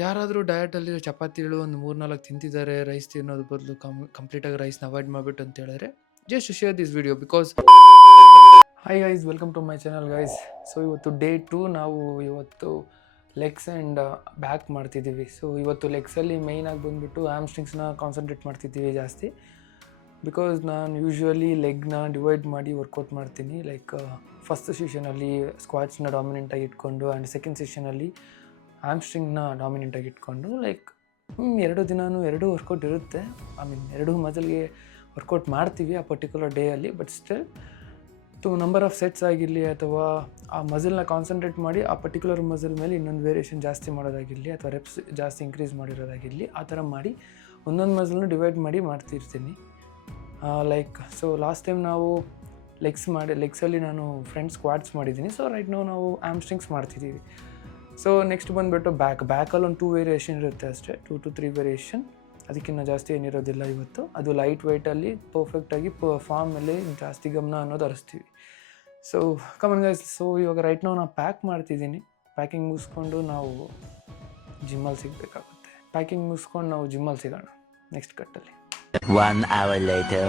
ಯಾರಾದರೂ ಡಯಟಲ್ಲಿ ಚಪಾತಿಗಳು ಒಂದು 3-4 ತಿಂತಿದ್ದಾರೆ, ರೈಸ್ ತಿನ್ನೋದು ಬದಲು ಕಂಪ್ಲೀಟಾಗಿ ರೈಸ್‌ನ ಅವಾಯ್ಡ್ ಮಾಡ್ಬಿಟ್ಟು ಅಂತ ಹೇಳಿದ್ರೆ, just share this video because hi guys, welcome to my channel guys. So ಇವತ್ತು ಡೇ 2 ನಾವು ಇವತ್ತು ಲೆಗ್ಸ್ ಆ್ಯಂಡ್ ಬ್ಯಾಕ್ ಮಾಡ್ತಿದ್ದೀವಿ. ಸೊ ಇವತ್ತು ಲೆಗ್ಸಲ್ಲಿ ಮೇಯ್ನಾಗಿ ಬಂದುಬಿಟ್ಟು ಹ್ಯಾಮ್ಸ್ಟ್ರಿಂಗ್ಸ್ನ ಕಾನ್ಸಂಟ್ರೇಟ್ ಮಾಡ್ತಿದ್ದೀವಿ ಜಾಸ್ತಿ. ಬಿಕಾಸ್ ನಾನು ಯೂಶ್ವಲಿ ಲೆಗ್ನ ಡಿವೈಡ್ ಮಾಡಿ ವರ್ಕೌಟ್ ಮಾಡ್ತೀನಿ. ಲೈಕ್ ಫಸ್ಟ್ ಸೆಷನಲ್ಲಿ ಸ್ಕ್ವಾಟ್ಸ್ನ ಡಾಮಿನೆಂಟಾಗಿ ಇಟ್ಕೊಂಡು ಆ್ಯಂಡ್ ಸೆಕೆಂಡ್ ಸೆಷನಲ್ಲಿ ಹ್ಯಾಮ್ಸ್ಟ್ರಿಂಗ್ನ ಡಾಮಿನೆಂಟಾಗಿ ಇಟ್ಕೊಂಡು ಲೈಕ್ 2 ದಿನವೂ 2 ವರ್ಕೌಟ್ ಇರುತ್ತೆ. ಎರಡು ಮಸಲ್ಗೆ ವರ್ಕೌಟ್ ಮಾಡ್ತೀವಿ ಆ ಪರ್ಟಿಕ್ಯುಲರ್ ಡೇಯಲ್ಲಿ. But still number of sets ಆಗಿರಲಿ ಅಥವಾ ಆ ಮಸಲ್ನ ಕಾನ್ಸಂಟ್ರೇಟ್ ಮಾಡಿ ಆ ಪರ್ಟಿಕ್ಯುಲರ್ ಮಸಲ್ ಮೇಲೆ ಇನ್ನೊಂದು ವೇರಿಯೇಷನ್ ಜಾಸ್ತಿ ಮಾಡೋದಾಗಿರಲಿ ಅಥವಾ ರೆಪ್ಸ್ ಜಾಸ್ತಿ ಇನ್ಕ್ರೀಸ್ ಮಾಡಿರೋದಾಗಿರಲಿ, ಆ ಥರ ಮಾಡಿ ಒಂದೊಂದು ಮಸಲ್ನ ಡಿವೈಡ್ ಮಾಡಿ ಮಾಡ್ತಿರ್ತೀನಿ. ಲೈಕ್ ಸೊ ಲಾಸ್ಟ್ ಟೈಮ್ ನಾವು ಲೆಗ್ಸಲ್ಲಿ ನಾನು ಫ್ರಂಟ್ ಸ್ಕ್ವಾಟ್ಸ್ ಮಾಡಿದ್ದೀನಿ. ಸೊ ರೈಟ್ ನಾವು ಹ್ಯಾಮ್ಸ್ಟ್ರಿಂಗ್ಸ್ ಮಾಡ್ತಿದ್ದೀವಿ. ಸೊ ನೆಕ್ಸ್ಟ್ ಬಂದುಬಿಟ್ಟು ಬ್ಯಾಕಲ್ಲಿ ಒಂದು 2 ವೇರಿಯೇಷನ್ ಇರುತ್ತೆ ಅಷ್ಟೇ, 2 to 3 ವೇರಿಯೇಷನ್, ಅದಕ್ಕಿಂತ ಜಾಸ್ತಿ ಏನಿರೋದಿಲ್ಲ ಇವತ್ತು. ಅದು ಲೈಟ್ ವೆಯ್ಟಲ್ಲಿ ಪರ್ಫೆಕ್ಟಾಗಿ ಫಾರ್ಮ್ ಮೇಲೆ ಜಾಸ್ತಿ ಗಮನ ಅನ್ನೋದು ಹರಿಸ್ತೀವಿ. ಸೊ ಕಮನ್ ಗೈಸ್, ಸೊ ಇವಾಗ ರೈಟ್ ನಾನು ಪ್ಯಾಕ್ ಮಾಡ್ತಿದ್ದೀನಿ. ಪ್ಯಾಕಿಂಗ್ ಮುಗಿಸ್ಕೊಂಡು ನಾವು ಜಿಮ್ಮಲ್ಲಿ ಸಿಗಬೇಕಾಗುತ್ತೆ. ಪ್ಯಾಕಿಂಗ್ ಮುಗಿಸ್ಕೊಂಡು ನಾವು ಜಿಮ್ಮಲ್ಲಿ ಸಿಗೋಣ ನೆಕ್ಸ್ಟ್ ಕಟ್ಟಲ್ಲಿ. 1 hour later.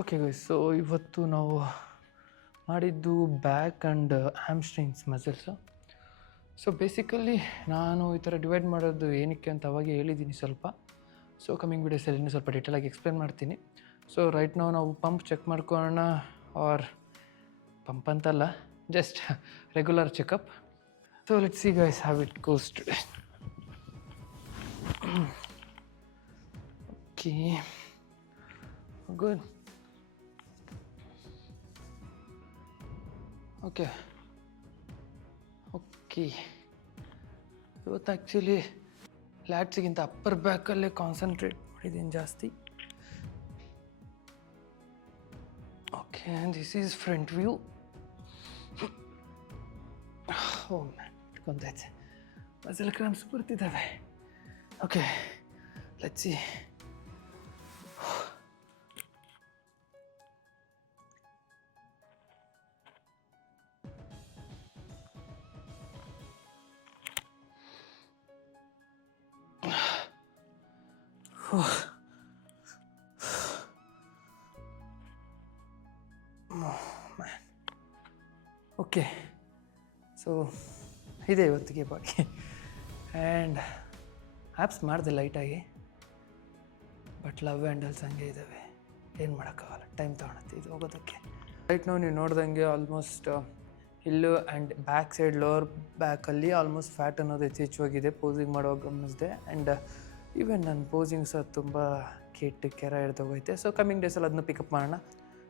Okay guys, so ಇವತ್ತು ನಾವು ಮಾಡಿದ್ದು back and hamstrings muscles. So basically ನಾನು ಈ ಥರ ಡಿವೈಡ್ ಮಾಡೋದು ಏನಕ್ಕೆ ಅಂತ ಅವಾಗೆ ಹೇಳಿದ್ದೀನಿ ಸ್ವಲ್ಪ. ಸೊ ಕಮಿಂಗ್ ವಿಡಿಯೋಸಲ್ಲಿ ಇನ್ನೂ ಸ್ವಲ್ಪ ಡೀಟೇಲಾಗಿ ಎಕ್ಸ್ಪ್ಲೇನ್ ಮಾಡ್ತೀನಿ. ಸೊ ರೈಟ್ ನಾವು ಪಂಪ್ ಚೆಕ್ ಮಾಡ್ಕೊಳ್ಳೋಣ, ಆರ್ ಪಂಪ್ ಅಂತಲ್ಲ, just regular checkup. So let's see guys how it goes today. Okay, good. Okay ಇವತ್ತು ಆ್ಯಕ್ಚುಲಿ ಲ್ಯಾಟ್ಸಿಗಿಂತ ಅಪ್ಪರ್ ಬ್ಯಾಕಲ್ಲೇ ಕಾನ್ಸಂಟ್ರೇಟ್ ಮಾಡಿದ್ದೀನಿ ಜಾಸ್ತಿ. Okay, this is front view. Oh man, ಇಟ್ಕೊಂತೈತೆ, ಮಸಲ್ ಕ್ರಾಂಪ್ಸ್ ಬರ್ತಿದ್ದಾವೆ. Okay, let's see. Okay, so ಇದೆ ಇವತ್ತಿಗೆ body. And apps ಮಾಡಿದೆ ಲೈಟಾಗಿ, ಬಟ್ ಲವ್ ಹ್ಯಾಂಡಲ್ಸ್ ಹಂಗೆ ಇದ್ದಾವೆ, ಏನು ಮಾಡೋಕ್ಕಾಗಲ್ಲ, ಟೈಮ್ ತೊಗೊಳತ್ತೆ ಇದು ಹೋಗೋದಕ್ಕೆ. ರೈಟ್ ನೀವು ನೋಡ್ದಂಗೆ ಆಲ್ಮೋಸ್ಟ್ ಇಲ್ಲು ಆ್ಯಂಡ್ ಬ್ಯಾಕ್ ಸೈಡ್ ಲೋವರ್ ಬ್ಯಾಕಲ್ಲಿ ಆಲ್ಮೋಸ್ಟ್ ಫ್ಯಾಟ್ ಅನ್ನೋದು ಯಥೇಚ್ಛವಾಗಿದೆ ಪೋಸಿಂಗ್ ಮಾಡುವಾಗ ಗಮನಿಸಿದೆ. ಆ್ಯಂಡ್ ಈವನ್ ನನ್ನ ಪೋಸಿಂಗ್ ಸಹ ತುಂಬ ಕೆರ ಹಿಡ್ದೋಗೈತೆ. ಸೊ ಕಮಿಂಗ್ ಡೇಸಲ್ಲಿ ಅದನ್ನ ಪಿಕಪ್ ಮಾಡೋಣ.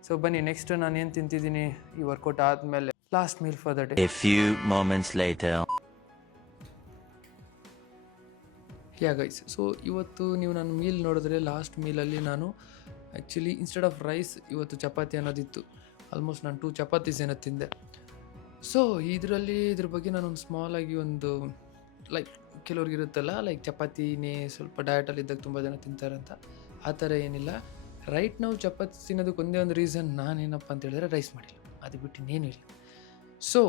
ಸೊ ಬನ್ನಿ, ನೆಕ್ಸ್ಟ್ ನಾನು ಏನು ತಿಂತಿದ್ದೀನಿ ಈ ವರ್ಕೌಟ್ ಆದಮೇಲೆ, last meal for the day. A few moments later. Yeah guys, so ಇವತ್ತು ನೀವು ನನ್ನ ಮೀಲ್ ನೋಡಿದ್ರೆ ಲಾಸ್ಟ್ ಮೀಲಲ್ಲಿ ನಾನು ಆ್ಯಕ್ಚುಲಿ ಇನ್ಸ್ಟೆಡ್ ಆಫ್ ರೈಸ್ ಇವತ್ತು ಚಪಾತಿ ಅನ್ನೋದಿತ್ತು. ಆಲ್ಮೋಸ್ಟ್ ನಾನು 2 ಚಪಾತೀಸ್ ಏನೋ ತಿಂದೆ. ಸೊ ಇದ್ರ ಬಗ್ಗೆ ನಾನೊಂದು ಸ್ಮಾಲಾಗಿ ಒಂದು ಲೈಕ್ ಕೆಲವ್ರಿಗೆ ಇರುತ್ತಲ್ಲ, ಲೈಕ್ ಚಪಾತಿನೇ ಸ್ವಲ್ಪ ಡಯಟಲ್ಲಿ ಇದ್ದಾಗ ತುಂಬ ಜನ ತಿಂತಾರಂತ, ಆ ಥರ ಏನಿಲ್ಲ. ರೈಟ್ ನಾವು ಚಪಾತಿ ತಿನ್ನೋದಕ್ಕೆ ಒಂದೇ ಒಂದು ರೀಸನ್, ನಾನೇನಪ್ಪ ಅಂತ ಹೇಳಿದ್ರೆ ರೈಸ್ ಮಾಡಿಲ್ಲ, ಅದು ಬಿಟ್ಟು ಇನ್ನೇನು ಇಲ್ಲ. ಸೊ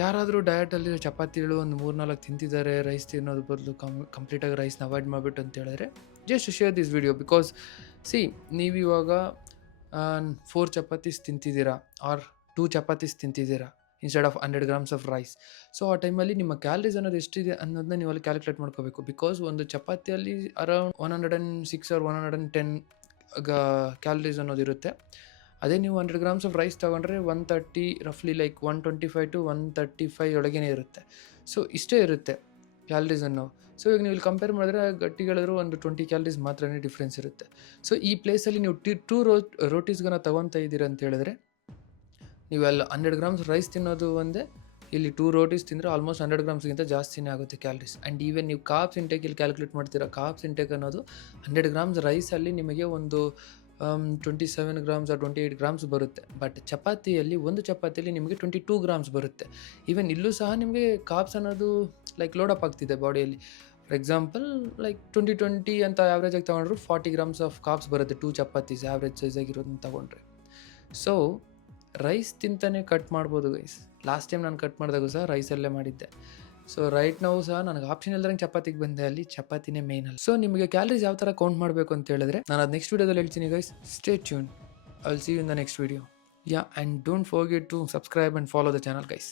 ಯಾರಾದರೂ ಡಯಟಲ್ಲಿ ಚಪಾತಿಗಳು ಒಂದು 3-4 ತಿಂತಿದ್ದಾರೆ, ರೈಸ್ ತಿನ್ನೋದ್ರ ಬದಲು ಕಂಪ್ಲೀಟಾಗಿ ರೈಸ್ನ ಅವಾಯ್ಡ್ ಮಾಡಿಬಿಟ್ಟು ಅಂತ ಹೇಳಿದ್ರೆ, just share this video. Because see, ನೀವಿವಾಗ 4 ಚಪಾತೀಸ್ ತಿಂತಿದ್ದೀರಾ ಆರ್ 2 ಚಪಾತೀಸ್ ತಿಂತಿದ್ದೀರಾ instead of 100 grams of rice. So ಆ ಟೈಮಲ್ಲಿ ನಿಮ್ಮ ಕ್ಯಾಲರೀಸ್ ಅನ್ನೋದು ಎಷ್ಟಿದೆ ಅನ್ನೋದನ್ನ ನೀವು ಅಲ್ಲಿ ಕ್ಯಾಲ್ಕುಲೇಟ್ ಮಾಡ್ಕೋಬೇಕು. ಬಿಕಾಸ್ ಒಂದು ಚಪಾತಿಯಲ್ಲಿ ಅರೌಂಡ್ 106 or 110 ಕ್ಯಾಲರೀಸ್ ಅನ್ನೋದಿರುತ್ತೆ. ಅದೇ ನೀವು 100 grams ಆಫ್ ರೈಸ್ ತೊಗೊಂಡ್ರೆ 130, ರಫ್ಲಿ ಲೈಕ್ 125 to 135 ಒಳಗೇ ಇರುತ್ತೆ. ಸೊ ಇಷ್ಟೇ ಇರುತ್ತೆ ಕ್ಯಾಲರೀಸ್ ಅನ್ನೋ. ಸೊ ಈಗ ನೀವು ಇಲ್ಲಿ ಕಂಪೇರ್ ಮಾಡಿದ್ರೆ ಗಟ್ಟಿಗಳಿದ್ರು ಒಂದು 20 ಕ್ಯಾಲರೀಸ್ ಮಾತ್ರನೇ ಡಿಫ್ರೆನ್ಸ್ ಇರುತ್ತೆ. ಸೊ ಈ ಪ್ಲೇಸಲ್ಲಿ ನೀವು 2 ರೋಟೀಸ್ಗಳನ್ನ ತೊಗೊತಾ ಇದ್ದೀರ ಅಂತ ಹೇಳಿದ್ರೆ, ನೀವು ಅಲ್ಲಿ 100 grams ರೈಸ್ ತಿನ್ನೋದು ಒಂದೇ, ಇಲ್ಲಿ 2 ರೋಟೀಸ್ ತಿಂದರೆ ಆಲ್ಮೋಸ್ಟ್ 100 ಗ್ರಾಮ್ಸ್ಗಿಂತ ಜಾಸ್ತಿನೇ ಆಗುತ್ತೆ ಕ್ಯಾಲರೀಸ್. ಆ್ಯಂಡ್ ಈವನ್ ನೀವು ಕಾರ್ಬ್ಸ್ ಇಂಟೇಕ್ ಇಲ್ಲಿ ಕ್ಯಾಲ್ಕುಲೇಟ್ ಮಾಡ್ತೀರಾ, ಕಾರ್ಬ್ಸ್ ಇಂಟೇಕ್ ಅನ್ನೋದು 100 grams ರೈಸಲ್ಲಿ ನಿಮಗೆ ಒಂದು 27 grams or 28 grams ಬರುತ್ತೆ. ಬಟ್ ಚಪಾತಿಯಲ್ಲಿ ಒಂದು ಚಪಾತಿಯಲ್ಲಿ ನಿಮಗೆ 22 grams ಬರುತ್ತೆ. ಈವನ್ ಇಲ್ಲೂ ಸಹ ನಿಮಗೆ ಕಾರ್ಬ್ಸ್ ಅನ್ನೋದು ಲೈಕ್ ಲೋಡಪ್ ಆಗ್ತಿದೆ ಬಾಡಿಯಲ್ಲಿ. ಫಾರ್ ಎಕ್ಸಾಂಪಲ್ ಲೈಕ್ 20 ಅಂತ ಆ್ಯಾವ್ರೇಜಾಗಿ ತೊಗೊಂಡ್ರು 40 grams ಆಫ್ ಕಾರ್ಬ್ಸ್ ಬರುತ್ತೆ 2 ಚಪಾತೀಸ್ ಆ್ಯಾವ್ರೇಜ್ ಸೈಜಾಗಿರೋದನ್ನ ತೊಗೊಂಡ್ರೆ. ಸೊ ರೈಸ್ ತಿಂತಾನೆ ಕಟ್ ಮಾಡ್ಬೋದು ಗೈಸ್. ಲಾಸ್ಟ್ ಟೈಮ್ ನಾನು ಕಟ್ ಮಾಡಿದಾಗೂ ಸಹ ರೈಸಲ್ಲೇ ಮಾಡಿದ್ದೆ. ಸೊ ರೈಟ್ ನಾವು ಸಹ ನನಗೆ ಆಪ್ಷನ್ ಇಲ್ದಂಗೆ ಚಪಾತಿಗೆ ಬಂದೆ, ಅಲ್ಲಿ ಚಪಾತಿನೇ ಮೇನ್ ಅಲ್ಲ. ಸೊ ನಿಮಗೆ ಕ್ಯಾಲರೀಸ್ ಯಾವ ಥರ ಕೌಂಟ್ ಮಾಡಬೇಕು ಅಂತ ಹೇಳಿದ್ರೆ ನಾನು ಅದು ನೆಕ್ಸ್ಟ್ ವೀಡಿಯೋದಲ್ಲಿ ಹೇಳ್ತೀನಿ guys. Stay tune, I will see you in the next video. Yeah, and don't forget to subscribe and follow the channel guys.